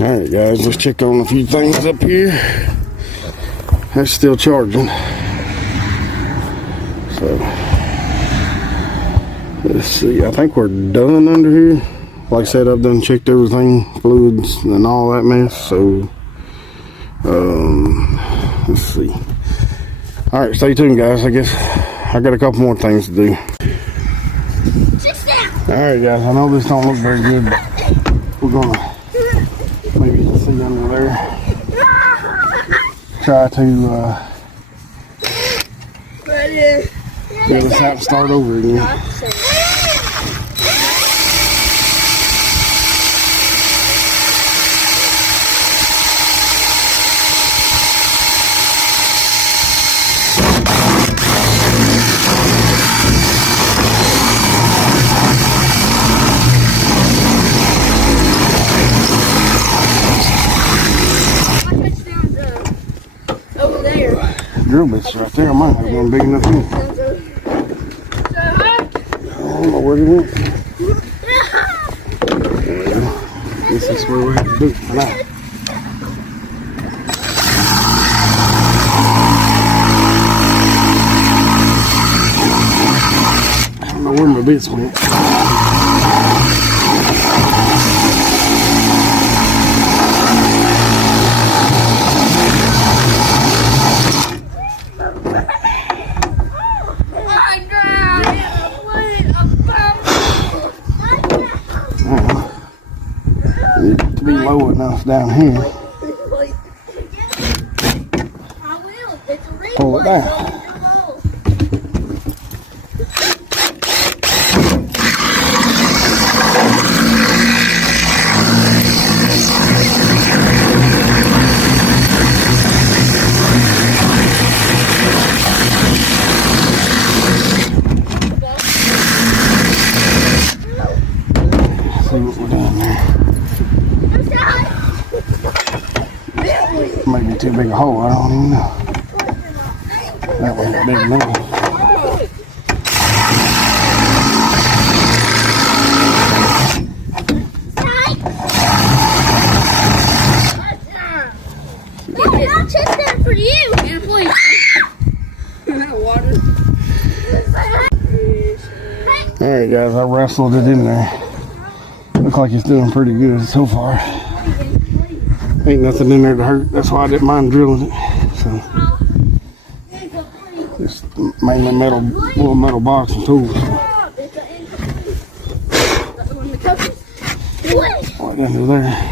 Alright guys, let's check on a few things up here. That's still charging. So let's see, I think we're done under here. Like I said, I've done checked everything, fluids and all that mess. So let's see. Alright, stay tuned guys. I guess I got a couple more things to do. Alright guys, I know this don't look very good, but we're gonna maybe see under there. Try to get us out and start over again. Drill bits right there. I might have one big enough here. I don't know where they went. This is where we have to do it for now. I don't know where my bits went. To be low enough down here. Pull it down. See what we're doing there. Maybe too big a hole, I don't even know. That one's big enough. For you. And please. Water. Alright guys, I wrestled it in there. Looks like it's doing pretty good so far. Ain't nothing in there to hurt. That's why I didn't mind drilling it. So it's mainly metal, little metal box and tools. Right under there.